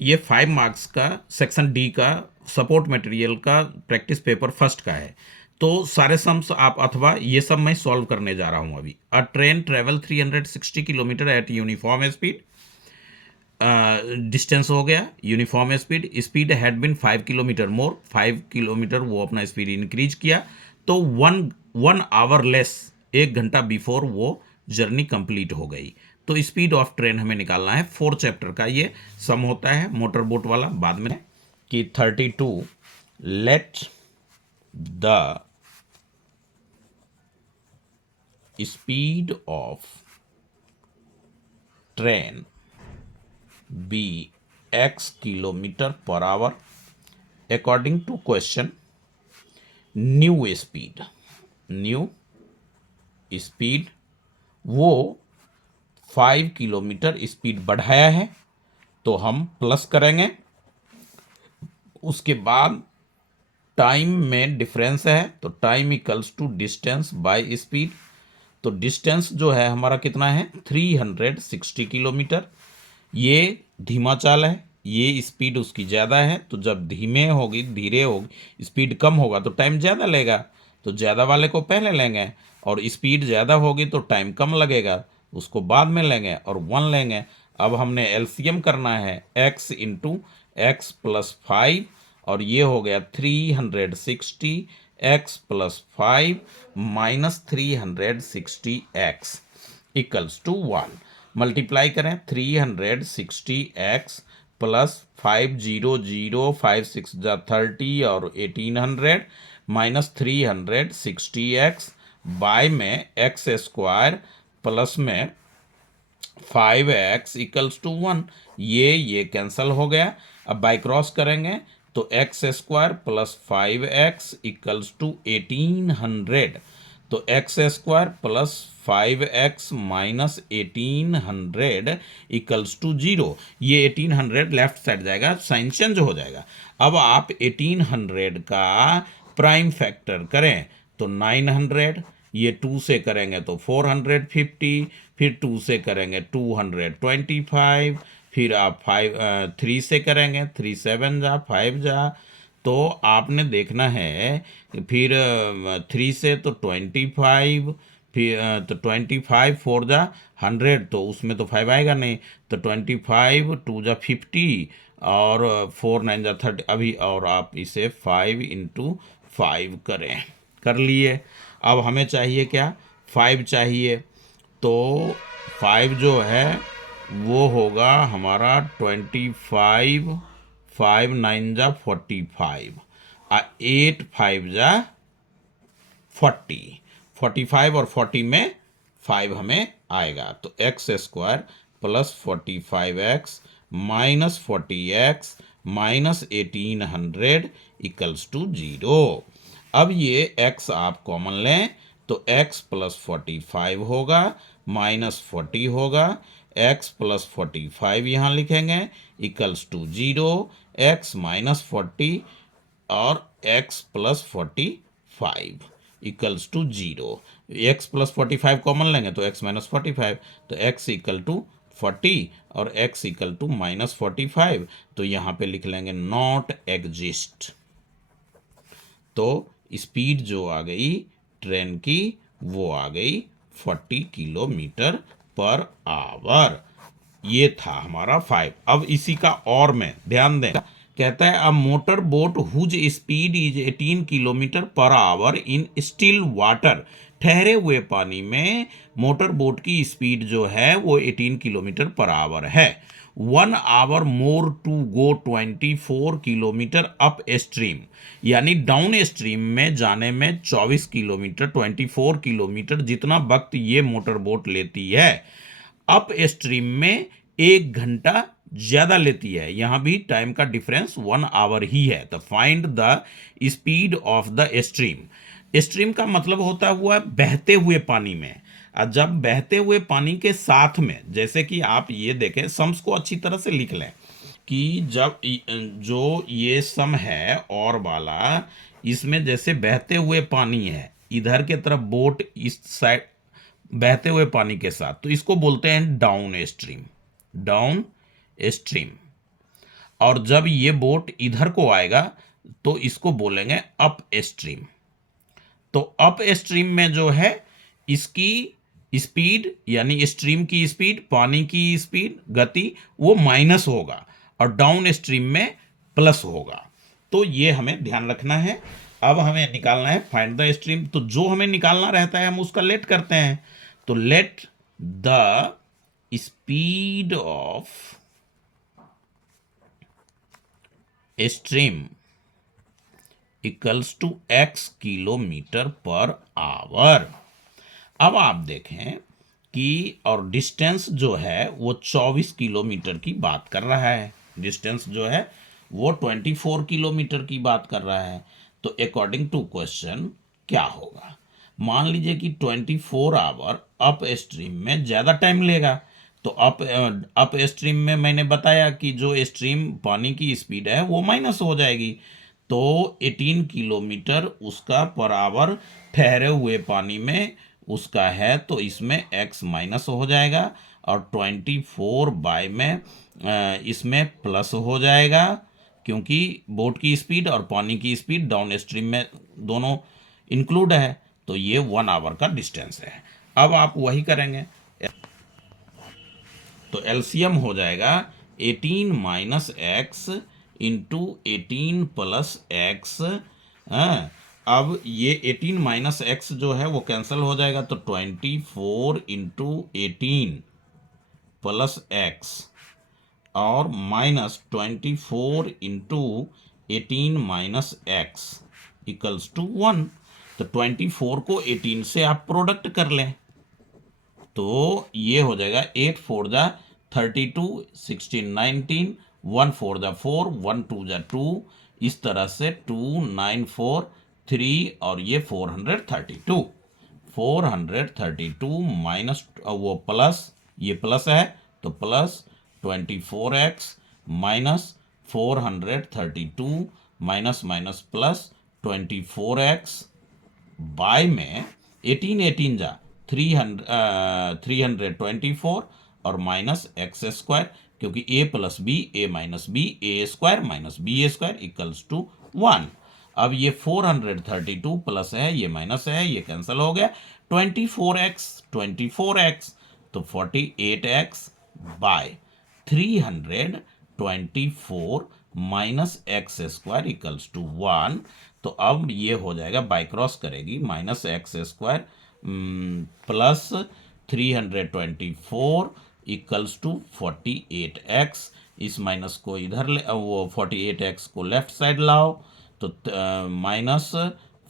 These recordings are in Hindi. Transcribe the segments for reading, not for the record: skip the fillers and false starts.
ये 5 मार्क्स का सेक्शन डी का सपोर्ट मटेरियल का प्रैक्टिस पेपर फर्स्ट का है। तो सारे सम्स आप अथवा ये सब मैं सॉल्व करने जा रहा हूं अभी। अ train travel 360 kilometre eight uniform speed. Distance हो गया uniform speed. Speed had been 5 kilometre more, 5 kilometre वो अपना स्पीड इंक्रीज किया। तो वन वन आवर लेस, 1 घंटा बिफोर वो जर्नी कंप्लीट हो गई। तो स्पीड ऑफ ट्रेन हमें निकालना है। 4 चैप्टर का ये सम होता है, मोटर बोट वाला बाद में। कि 32 let the speed of train be x kilometre per hour according to question. New speed वो 5 किलोमीटर स्पीड बढ़ाया है, तो हम प्लस करेंगे। उसके बाद टाइम में डिफरेंस है, तो time equals to distance by speed. तो डिस्टेंस जो है हमारा कितना है, 360 किलोमीटर। ये धीमा चाल है, ये स्पीड उसकी ज़्यादा है। तो जब धीरे होगी, स्पीड कम होगा तो टाइम ज़्यादा लेगा, तो ज़्यादा वाले को पहले लेंगे। और स्पीड ज़्यादा होगी तो टाइम कम लगेगा, उसको बाद में लेंगे और 1 लेंगे। अब हमने एलसीएम करना है, x इंटू एक्स प्लस 5, और ये हो गया 360 x plus 5 minus 360 x equals to 1। Multiply करें, 360 x प्लस 500 5 6 जा 30 और 1800 माइनस 360 x बाय में एक्स स्क्वायर प्लस में 5x इक्वल्स टू 1। ये कैंसिल हो गया। अब बाई क्रॉस करेंगे तो x square plus 5x equals to 1800। तो x square plus 5x minus 1800 equals to 0। ये 1800 लेफ्ट साइड जाएगा, साइन चेंज हो जाएगा। अब आप 1800 का प्राइम फैक्टर करें तो 900, ये 2 से करेंगे तो 450, फिर 2 से करेंगे 225, फिर आप 3 से करेंगे 3 7 जा 5 जा। तो आपने देखना है, फिर 3 से तो 25, फिर तो 25 4 जा 100, तो उसमें तो 5 आएगा नहीं। तो 25 2 जा 50 और 4 9 जा 30 अभी। और आप इसे 5 इंटू 5 करें, कर लिए। अब हमें चाहिए क्या, 5 चाहिए। तो 5 जो है वो होगा हमारा 25, 5 9 जा 45, 8 5 जा 40, 45 और 40 में 5 हमें आएगा। तो x square plus 45x minus 40x minus 1800 equals to 0। अब ये x आप कॉमन लें तो x प्लस 45 होगा माइनस 40 होगा। x प्लस 45 यहाँ लिखेंगे इक्वल्स टू 0, x माइनस 40 और x plus 45 equals to 0। x plus 45 common लेंगे तो x माइनस 45, तो x इक्वल टू 40 और x इक्वल टू माइनस 45। तो यहाँ पे लिख लेंगे नॉट एग्जिस्ट। तो स्पीड जो आ गई ट्रेन की वो आ गई 40 किलोमीटर पर आवर। ये था हमारा 5। अब इसी का और में ध्यान दें, कहता है a motor boat whose speed is 18 kilometre per hour in still water. ठहरे हुए पानी में मोटर बोट की स्पीड जो है वो 18 किलोमीटर पर आवर है। 1 hour more to go 24 kilometre upstream, यानी डाउन स्ट्रीम में जाने में 24 किलोमीटर 24 किलोमीटर जितना वक्त ये मोटर बोट लेती है, अप स्ट्रीम में 1 घंटा ज्यादा लेती है। यहां भी टाइम का डिफरेंस 1 आवर ही है। तो find the speed of the stream. Stream का मतलब होता हुआ बहते हुए पानी में। और जब बहते हुए पानी के साथ में, जैसे कि आप ये देखें, सम्स को अच्छी तरह से लिख लें कि जब जो ये सम है और वाला, इसमें जैसे बहते हुए पानी है, इधर के तरफ बोट इस साइड बहते हुए पानी के साथ, तो इसको बोलते हैं डाउन स्ट्रीम। Down stream. और जब ये बोट इधर को आएगा तो इसको बोलेंगे अप स्ट्रीम। तो अप स्ट्रीम में जो है इसकी स्पीड यानी स्ट्रीम की स्पीड, पानी की स्पीड, गति, वो माइनस होगा और डाउन स्ट्रीम में प्लस होगा। तो ये हमें ध्यान रखना है। अब हमें निकालना है फाइंड द स्ट्रीम। तो जो हमें निकालना रहता है हम उसका लेट करते हैं। तो let the speed of stream equals to x kilometre per hour. अब आप देखें कि और डिस्टेंस जो है वो 24 किलोमीटर की बात कर रहा है। डिस्टेंस जो है वो 24 किलोमीटर की बात कर रहा है। तो अकॉर्डिंग टू क्वेश्चन क्या होगा? मान लीजिए कि 24 आवर अप स्ट्रीम में ज़्यादा टाइम लेगा। तो अप स्ट्रीम में मैंने बताया कि जो स्ट्रीम पानी की स्पीड है वो माइनस हो जाएगी। तो 18 किलोमीटर उसका पर आवर ठहरे हुए पानी में उसका है, तो इसमें x माइनस हो जाएगा और 24 बाय में इसमें प्लस हो जाएगा, क्योंकि बोट की स्पीड और पानी की स्पीड डाउन स्ट्रीम में दोनों इंक्लूड है। तो ये 1 आवर का डिस्टेंस है। अब आप वही करेंगे तो एलसीएम हो जाएगा 18 minus x into 18 plus x. अब ये 18 माइनस एक्स जो है वो कैंसिल हो जाएगा, तो 24 इंटू 18 प्लस एक्स और minus 24 into 18 minus x equals to 1। तो 24 को 18 से आप प्रोडक्ट कर लें तो ये हो जाएगा 8 4 जा 32, 16 19, 1 4 जा 4, 1 2 जा 2, इस तरह से 2 9 4 3 और ये 432। 432 माइनस वो प्लस, ये प्लस है तो plus 24x minus 432 minus minus plus 24x by में 18 18 जा 324 और माइनस एक्स स्क्वायर, क्योंकि a plus b a minus b a square minus b a square equals to 1। अब ये 432 प्लस है, ये माइनस है, ये कैंसिल हो गया। 24x तो 48x by 324 minus x square equals to 1। तो अब ये हो जाएगा, बाय क्रॉस करेगी, minus x square plus 324 equals to 48x। इस माइनस को इधर ले, वो 48x को लेफ्ट साइड लाओ तो माइनस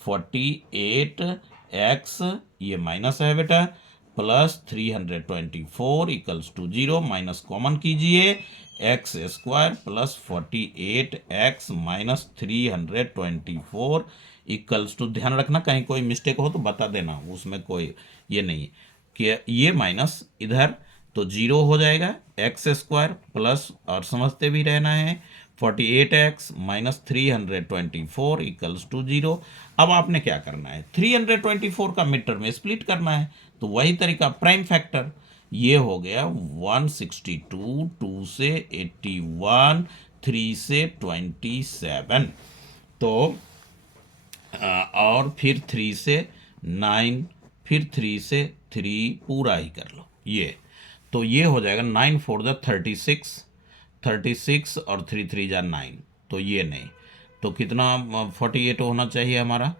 48x, ये माइनस है बेटा, plus 324 equals to 0, minus common कीजिए, x square plus 48x minus 324 equals to, ध्यान रखना कहीं कोई मिस्टेक हो तो बता देना, उसमें कोई ये नहीं कि ये माइनस इधर तो 0 हो जाएगा, एक्स स्क्वायर प्लस, और समझते भी रहना है, 48x माइनस 324 इक्वल्स टू 0। अब आपने क्या करना है, 324 का मिड टर्म में स्प्लिट करना है। तो वही तरीका, प्राइम फैक्टर, ये हो गया 162, 2 से 81, 3 से 27, तो और फिर 3 से 9, फिर 3 से 3, पूरा ही कर लो ये। तो ये हो जाएगा 9 4 जा 36, 36 और 3 3 जा 9, तो ये नहीं, तो कितना 48 होना चाहिए हमारा।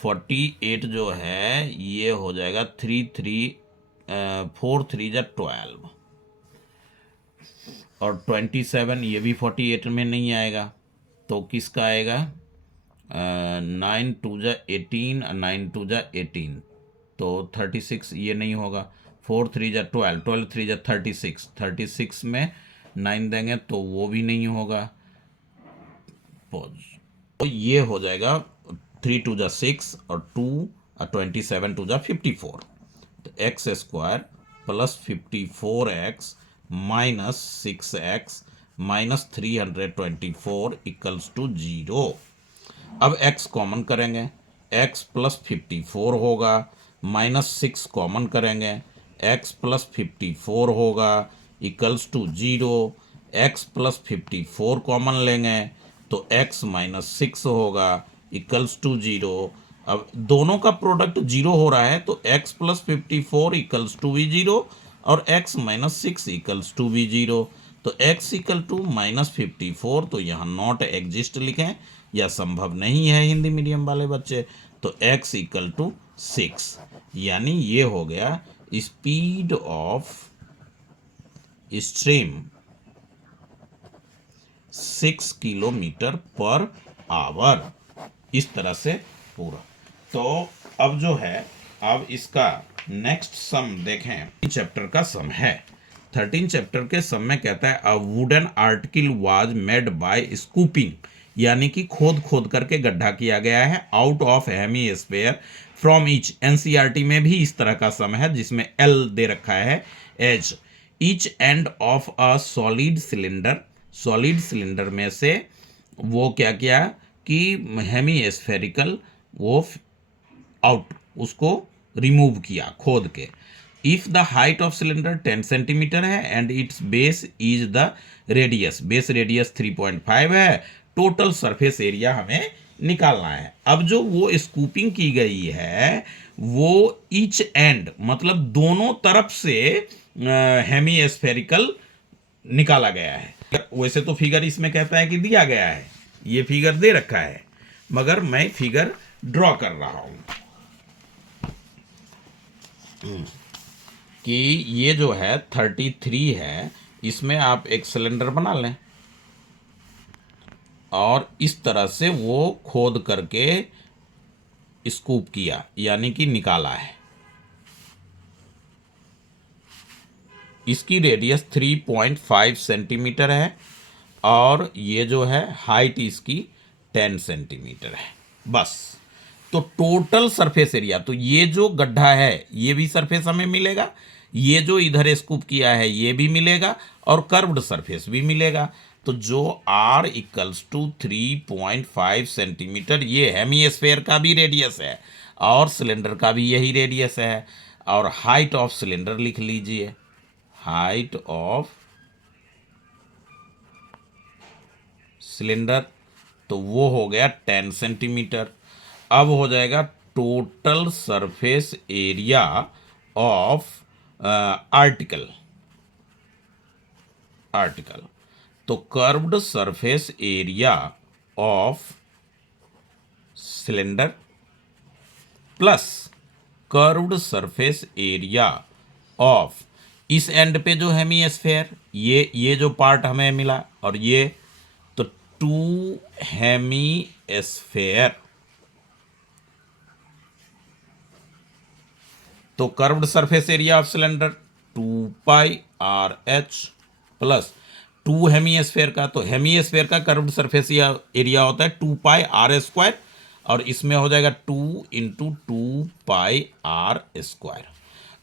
48 जो है ये हो जाएगा 3 3 4 3 जा 12 और 27, ये भी 48 में नहीं आएगा, तो किसका आएगा, 9 2 जा 18, 9 2 जा 18, तो 36 ये नहीं होगा। 4 3 जा 12, 12 3 जा 36, 36 में 9 देंगे तो वो भी नहीं होगा। तो ये हो जाएगा 3 2 जा 6 और 2 27 2 जा 54, तो x square plus 54x minus 6x minus 324 equals to 0। अब x कॉमन करेंगे, x प्लस 54 होगा, माइनस 6 कॉमन करेंगे, x प्लस 54 होगा equals to 0। x plus 54 common लेंगे तो x माइनस 6 होगा इक्वल्स टू 0। अब दोनों का प्रोडक्ट 0 हो रहा है तो x प्लस 54 इक्वल्स टू भी 0 और x माइनस 6 इक्वल्स टू भी 0। तो x इक्वल टू माइनस 54, तो यहाँ नॉट एग्जिस्ट लिखें, या संभव नहीं है हिंदी मीडियम वाले बच्चे। तो x इक्वल टू 6, यानी ये हो गया speed of stream 6 kilometre per our. इस तरह से पूरा। तो अब जो है, अब इसका नेक्स्ट सम देखें। चैप्टर का सम है 13 चैप्टर के सम में कहता है a wooden article was made by scooping, यानी कि खोद खोद करके गड्ढा किया गया है out of hemisphere from each. NCERT में भी इस तरह का सम है जिसमें एल दे रखा है edge each end of a solid cylinder. Solid cylinder में से वो क्या किया कि हेमीस्फेरिकल वो आउट उसको रिमूव किया खोद के। If the height of cylinder 10 centimetre है and its base is the radius, base radius 3.5 है, टोटल सरफेस एरिया हमें निकालना है। अब जो वो स्कूपिंग की गई है वो ईच एंड मतलब दोनों तरफ से हेमीस्फेरिकल निकाला गया है। वैसे तो फिगर इसमें कहता है कि दिया गया है, ये फिगर दे रखा है, मगर मैं फिगर ड्रॉ कर रहा हूं कि ये जो है 33 है, इसमें आप एक सिलेंडर बना लें और इस तरह से वो खोद करके स्कूप किया, यानी कि निकाला है। इसकी रेडियस 3.5 सेंटीमीटर है और ये जो है हाइट इसकी 10 सेंटीमीटर है बस। तो टोटल सरफेस एरिया, तो ये जो गड्ढा है ये भी सरफेस हमें मिलेगा, ये जो इधर स्कूप किया है ये भी मिलेगा और कर्व्ड सरफेस भी मिलेगा। तो जो r इक्वल्स टू 3.5 सेंटीमीटर ये हेमीस्फेयर का भी रेडियस है और सिलेंडर का भी यही रेडियस है। और हाइट ऑफ सिलेंडर लिख लीजिए, हाइट ऑफ सिलेंडर तो वो हो गया 10 सेंटीमीटर। अब हो जाएगा total surface area of article. तो curved surface area of cylinder plus curved surface area of इस एंड पे जो हेमीस्फेयर, ये जो पार्ट हमें मिला और ये, तो 2 हेमीस्फेयर। तो curved surface area of cylinder 2 pi R H plus 2 hemisphere का, तो हेमीस्फेयर का कर्व्ड सरफेस एरिया होता है 2 पाई आर स्क्वायर और इसमें हो जाएगा 2 इंटू 2 पाई आर स्क्वायर।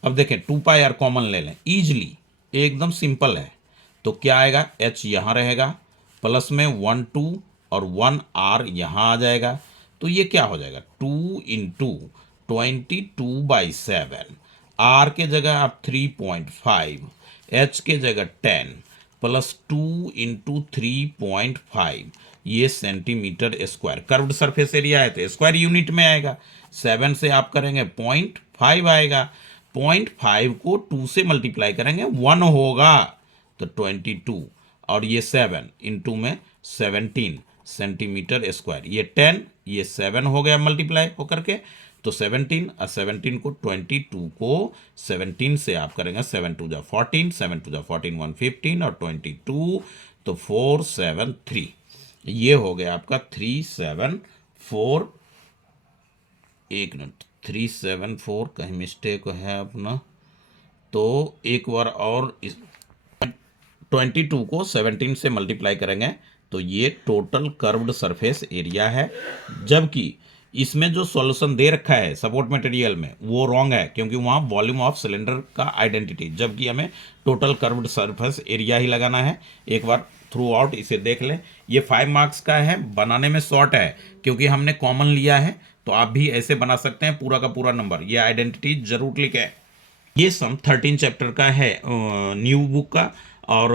अब देखें 2 पाई आर कॉमन ले लें इजली, एकदम सिंपल है। तो क्या आएगा, h यहाँ रहेगा प्लस में 1 2 और 1 r यहाँ आ जाएगा। तो ये क्या हो जाएगा 2 इंटू 22/7, r के जगह आप 3.5, h के जगह 10 प्लस 2 इंटू 3.5, ये centimetre square. Curved surface area है तो स्क्वायर यूनिट में आएगा, 7 से आप करेंगे 0.5 आएगा, 0.5 को 2 से मल्टीप्लाई करेंगे 1 होगा तो 22 और ये 7 इंटू में 17 सेंटीमीटर स्क्वायर, ये 10 ये 7 हो गया मल्टीप्लाई होकर के, तो 17 और 17 को 22 को 17 से आप करेंगे 7 2 जा 14, 7 2 जा 14 115 और 22 तो 473, ये हो गया आपका 374। एक मिनट 374 कहीं मिस्टेक है अपना, तो एक बार और 22 को 17 से मल्टीप्लाई करेंगे तो ये टोटल कर्व्ड सरफेस एरिया है। जबकि इसमें जो सॉल्यूशन दे रखा है सपोर्ट मटेरियल में वो रॉन्ग है, क्योंकि वहाँ वॉल्यूम ऑफ सिलेंडर का आइडेंटिटी, जबकि हमें टोटल कर्व्ड सरफेस एरिया ही लगाना है। एक बार थ्रू आउट इसे देख लें। ये 5 मार्क्स का है, बनाने में शॉर्ट है क्योंकि हमने कॉमन लिया है, तो आप भी ऐसे बना सकते हैं पूरा का पूरा नंबर। ये आइडेंटिटी जरूर लिखें। ये सम 13 चैप्टर का है न्यू बुक का और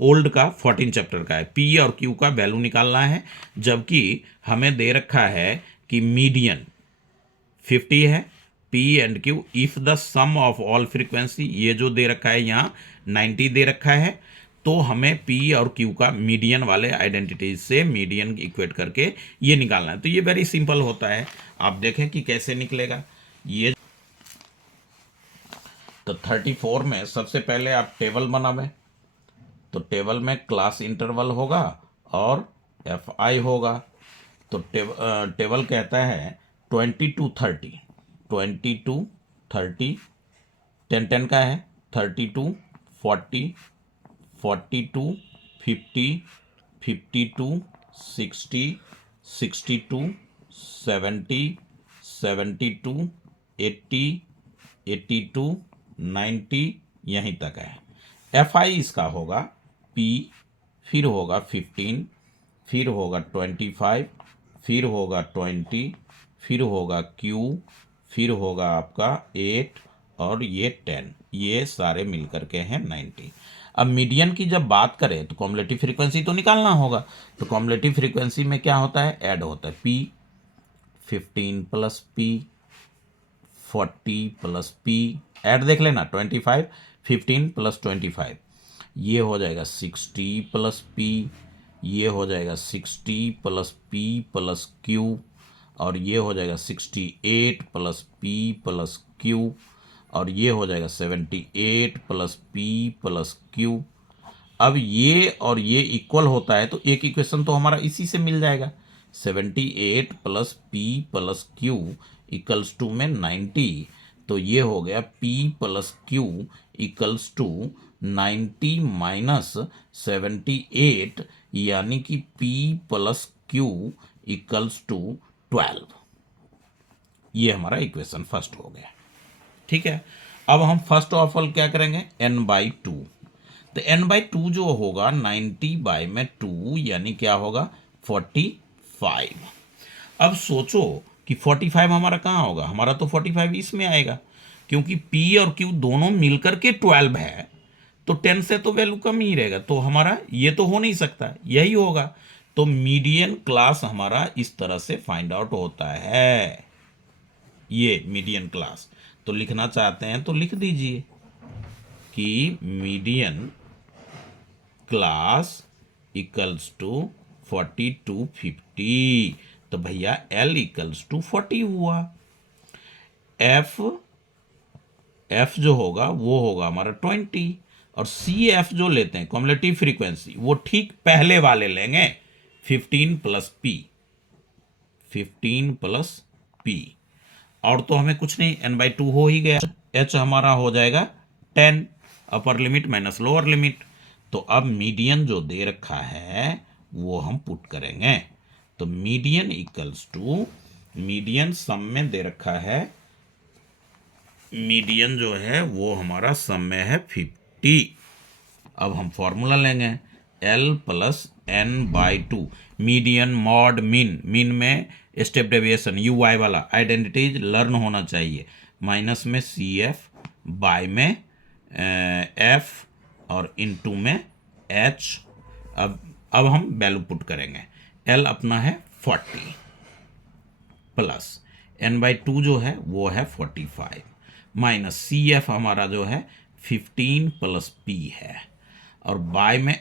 ओल्ड का 14 चैप्टर का है। पी और क्यू का वैल्यू निकालना है, जबकि हमें दे रखा है कि मीडियन 50 है, P and Q if the sum of all frequency, ये जो दे रखा है यहाँ 90 दे रखा है, तो हमें पी और क्यू का मीडियन वाले आइडेंटिटीज से मीडियन इक्वेट करके ये निकालना है। तो ये वेरी सिंपल होता है, आप देखें कि कैसे निकलेगा ये। तो 34 में सबसे पहले आप टेबल बनावें, तो टेबल में क्लास इंटरवल होगा और एफ आई होगा। तो टेबल कहता है 20 to 30, 20 to 30, 10 का है, 30 to 40, 40 to 50, 50 to 60, 60 to 70, 70 to 80, 80 to 90, यहीं तक है। एफ आई इसका होगा पी, फिर होगा 15, फिर होगा 25, फिर होगा 20, फिर होगा क्यू, फिर होगा आपका 8 और ये 10, ये सारे मिलकर के हैं 90। अब मीडियन की जब बात करें तो कॉम्युलेटिव फ्रीक्वेंसी तो निकालना होगा। तो कॉम्युलेटिव फ्रीक्वेंसी में क्या होता है, ऐड होता है P, 15 plus P, 40 plus P, add देख लेना 25, 15 प्लस 25, ये हो जाएगा 60 प्लस पी, ये हो जाएगा 60 प्लस पी प्लस क्यू, और ये हो जाएगा 68 प्लस पी प्लस क्यू, और ये हो जाएगा 78 प्लस पी प्लस क्यू। अब ये और ये इक्वल होता है तो एक इक्वेशन तो हमारा इसी से मिल जाएगा, 78 plus P plus Q equals to में 90। तो ये हो गया P plus Q equals to 90 minus 78, यानी कि P plus Q equals to 12। ये हमारा इक्वेशन फर्स्ट हो गया। ठीक है, अब हम फर्स्ट ऑफ ऑल क्या करेंगे, n/2। तो n/2 जो होगा 90/2, यानी क्या होगा 45। अब सोचो कि 45 हमारा कहाँ होगा, हमारा तो 45 इसमें आएगा, क्योंकि p और q दोनों मिलकर के 12 है, तो 10 से तो वैल्यू कम ही रहेगा, तो हमारा ये तो हो नहीं सकता, यही होगा। तो मीडियन क्लास हमारा इस तरह से फाइंड आउट होता है, ये मीडियन क्लास। तो लिखना चाहते हैं तो लिख दीजिए कि median class equals to 40 to 50। तो भैया L इक्वल्स टू 40 हुआ। एफ जो होगा वो होगा हमारा 20, और सी एफ जो लेते हैं कॉम्युलेटिव फ्रीक्वेंसी, वो ठीक पहले वाले लेंगे, 15 प्लस पी, 15 प्लस पी, और तो हमें कुछ नहीं, n/2 हो ही गया। h हमारा हो जाएगा 10, upper limit minus lower limit. तो अब मीडियन जो दे रखा है वो हम पुट करेंगे। तो मीडियन इक्वल्स टू, मीडियन सम में दे रखा है, मीडियन जो है वो हमारा सम में है 50। अब हम फॉर्मूला लेंगे L plus n/2, median mode मिन, मिन में स्टेप डेविएशन UI वाला आइडेंटिटीज लर्न होना चाहिए, माइनस में CF, बाय में F और इनटू में H। अब हम वैल्यू पुट करेंगे, L अपना है 40 प्लस n/2 जो है वो है 45, माइनस CF हमारा जो है 15 प्लस P है, और बाय में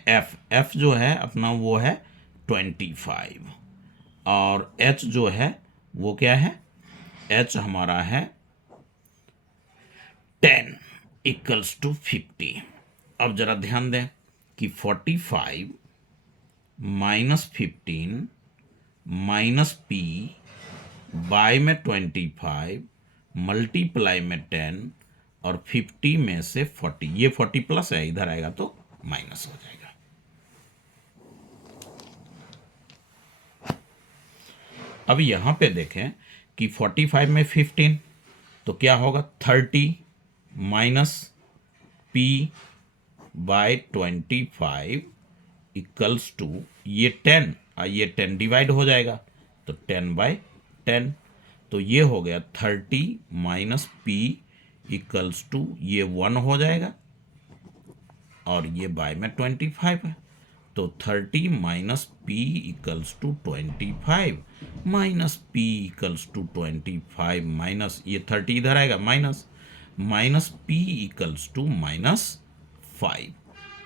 F जो है अपना वो है 25, और H जो है वो क्या है, H हमारा है 10 इक्वल्स टू 50। अब जरा ध्यान दें कि 45 माइनस 15 माइनस P बाय में 25 मल्टीप्लाई में 10 और 50 में से 40, ये 40 प्लस है, इधर आएगा तो माइनस हो जाएगा। अब यहां पे देखें कि 45 में 15 तो क्या होगा, 30 minus P by 25 equals to ये 10, ये 10 डिवाइड हो जाएगा तो 10/10। तो ये हो गया 30 माइनस P इक्वल्स टू ये 1 हो जाएगा, और ये बाय में 25 है, तो 30 minus P equals to 25 minus P equals to 25 minus ये 30 इधर आएगा माइनस पी इक्वल्स टू -5,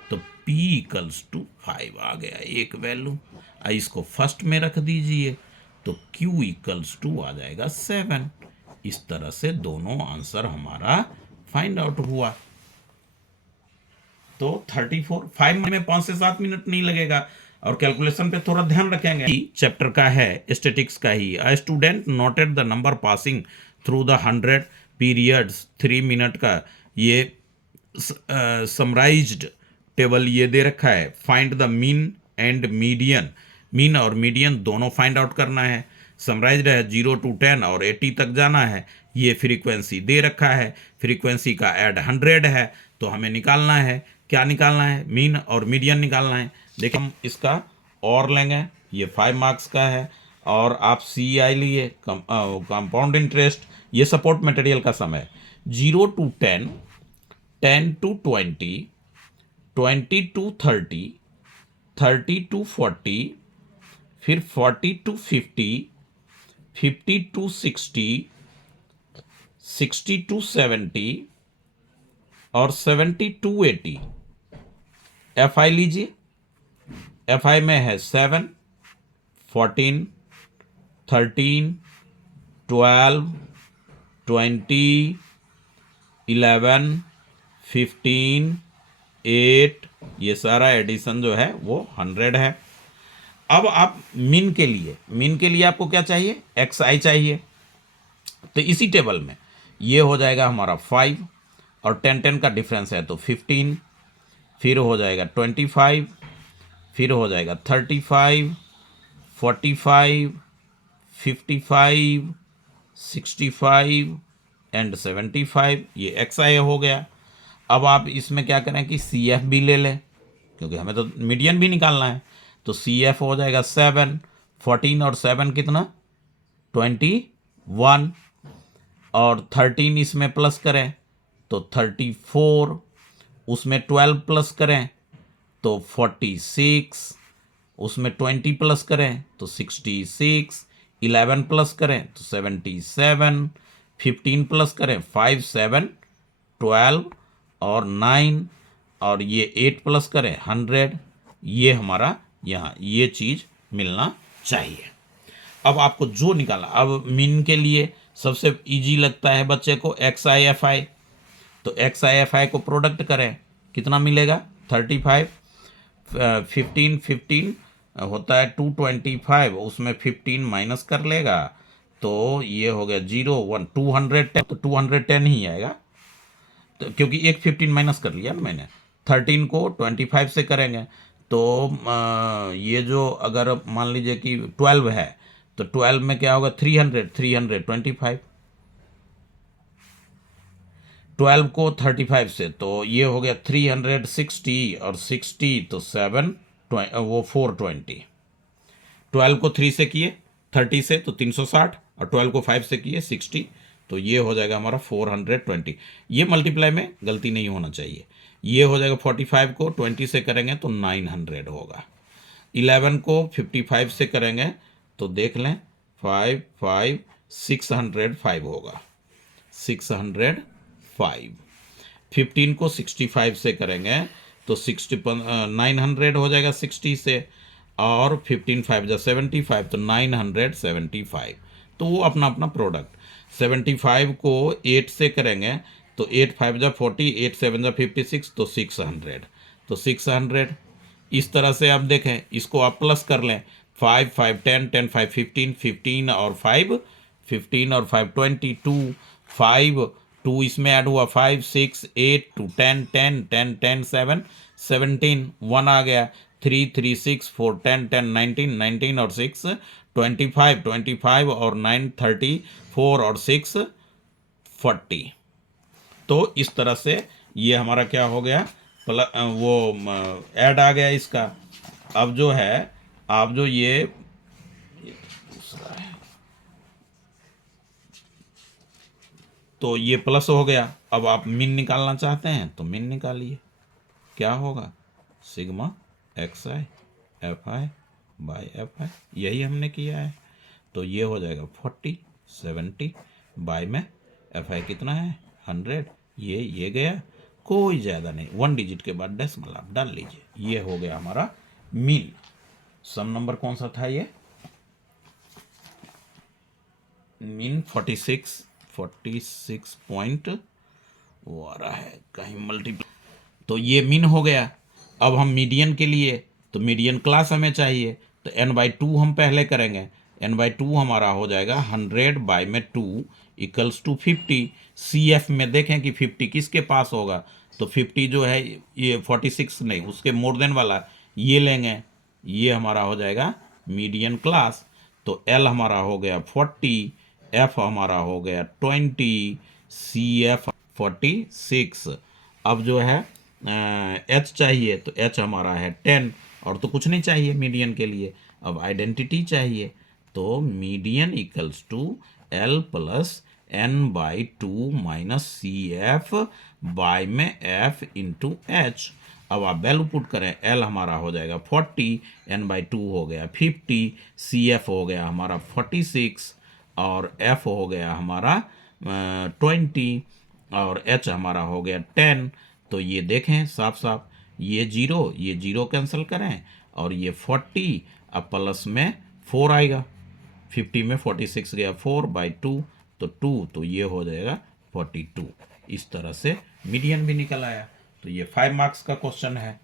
तो P इक्वल्स टू 5 आ गया एक वैल्यू। इसको फर्स्ट में रख दीजिए तो Q इक्वल्स टू आ जाएगा 7। इस तरह से दोनों आंसर हमारा फाइंड आउट हुआ। तो 34 5 में 5 से 7 मिनट नहीं लगेगा, और कैलकुलेशन पे थोड़ा ध्यान रखेंगे। चैप्टर का है स्टैटिक्स का ही। A student noted the number passing through the 100 periods 3 minute का ये समराइज्ड टेबल ये दे रखा है। Find the mean and median, mean और मीडियन दोनों फाइंड आउट करना है। समराइज्ड है 0 to 10 और 80 तक जाना है। ये फ्रीक्वेंसी दे रखा है, फ्रीक्वेंसी का ऐड 100 है, तो हमें निकालना है, क्या निकालना है, मीन और मीडियन निकालना है। देखिए हम इसका और लेंगे, ये 5 मार्क्स का है, और आप CI लिए कंपाउंड इंटरेस्ट, ये सपोर्ट मटेरियल का समय 0 to 10, 10 to 20, 20 to 30, 30 to 40, फिर 40 to 50, 50 to 60, 60 to 70 और 70 to 80। FI लीजिए, FI में है 7, 14, 13, 12, 20, 11, 15, 8, ये सारा एडिशन जो है वो 100 है। अब आप मीन के लिए आपको क्या चाहिए, XI चाहिए। तो इसी टेबल में ये हो जाएगा हमारा 5 और 10 का डिफरेंस है तो 15, फिर हो जाएगा 25, फिर हो जाएगा 35, 45, 55, 65 एंड 75, ये XI हो गया। अब आप इसमें क्या करें कि CF भी ले लें, क्योंकि हमें तो मीडियन भी निकालना है। तो CF हो जाएगा 7, 14 और 7 कितना 21, और 13 इसमें प्लस करें तो 34, उसमें 12 प्लस करें तो 46, उसमें 20 प्लस करें तो 66, 11 प्लस करें तो 77, 15 प्लस करें 5, 7, 12 और 9, और ये 8 प्लस करें 100। ये हमारा यहाँ ये चीज़ मिलना चाहिए। अब आपको जो निकालना, अब मीन के लिए सबसे इजी लगता है बच्चे को XI FI, तो XI FI को प्रोडक्ट करें, कितना मिलेगा 35, 15 15 होता है 225, उसमें 15 माइनस कर लेगा तो ये हो गया 0 1 210, तो 210 ही आएगा, तो क्योंकि एक 15 माइनस कर लिया ना मैंने। 13 को 25 से करेंगे तो ये जो अगर मान लीजिए कि 12 है तो 12 में क्या होगा 325, 12 को 35 से तो ये हो गया 360, और 60 तो 7 वो 420। 12 को 3 से किए 30 से तो 360, और 12 को 5 से किए 60, तो ये हो जाएगा हमारा 420। ये मल्टीप्लाई में गलती नहीं होना चाहिए। ये हो जाएगा 45 को 20 से करेंगे तो 900 होगा। 11 को 55 से करेंगे तो देख लें 5 5 605 होगा, 605। 15 को 65 से करेंगे तो 900 हो जाएगा 60 से, और 15 5 जा 75 तो 975। तो वो अपना अपना प्रोडक्ट। 75 को 8 से करेंगे तो 8 5 जा 40, 8 7 जा 56, तो 600, तो 600। इस तरह से आप देखें, इसको आप प्लस कर लें, 5 5 10 10 5 15, 15 और 5 15 और 5 22, 5 2 इसमें ऐड हुआ 5 6 8 2 10 10 10 10 7 17, 1 आ गया, 3 3 6 4 10 10 19 19 और 6 25 25 और 9 34 और 6 40। तो इस तरह से ये हमारा क्या हो गया, वो ऐड आ गया इसका। अब जो है आप जो ये दूसरा है तो ये प्लस हो गया। अब आप मीन निकालना चाहते हैं तो मीन निकालिए। क्या होगा, sigma x I F I by F I, यही हमने किया है। तो ये हो जाएगा 40 70 बाई में एफ आई कितना है 100, ये गया, कोई ज़्यादा नहीं, 1 डिजिट के बाद डेसिमल आप डाल लीजिए, ये हो गया हमारा मीन। सम नंबर कौन सा था ये, मीन 46 पॉइंट वो आ रहा है कहीं मल्टीप्लाई, तो ये मीन हो गया। अब हम मीडियन के लिए, तो मीडियन क्लास हमें चाहिए, तो n/2 हम पहले करेंगे, n/2 हमारा हो जाएगा 100 बाई में 2 इक्वल्स टू 50। CF में देखें कि 50 किसके पास होगा, तो 50 जो है ये 46 नहीं, उसके मोर देन वाला ये लेंगे, ये हमारा हो जाएगा मीडियन क्लास। तो L हमारा हो गया 40, F हमारा हो गया 20, CF 46। अब जो है H चाहिए, तो H हमारा है 10, और तो कुछ नहीं चाहिए मीडियन के लिए। अब आइडेंटिटी चाहिए, तो median equals to L plus n/2 minus CF by में F इंटू H। अब आप वैल्यू पुट करें, L हमारा हो जाएगा 40, n/2 हो गया 50, CF हो गया हमारा 46, और F हो गया हमारा 20, और H हमारा हो गया 10। तो ये देखें साफ साफ, ये जीरो कैंसिल करें, और ये 40 अब प्लस में 4 आएगा, 50 में 46 गया 4/2, तो 2, तो ये हो जाएगा 42। इस तरह से मीडियन भी निकल आया। तो ये 5 मार्क्स का क्वेश्चन है।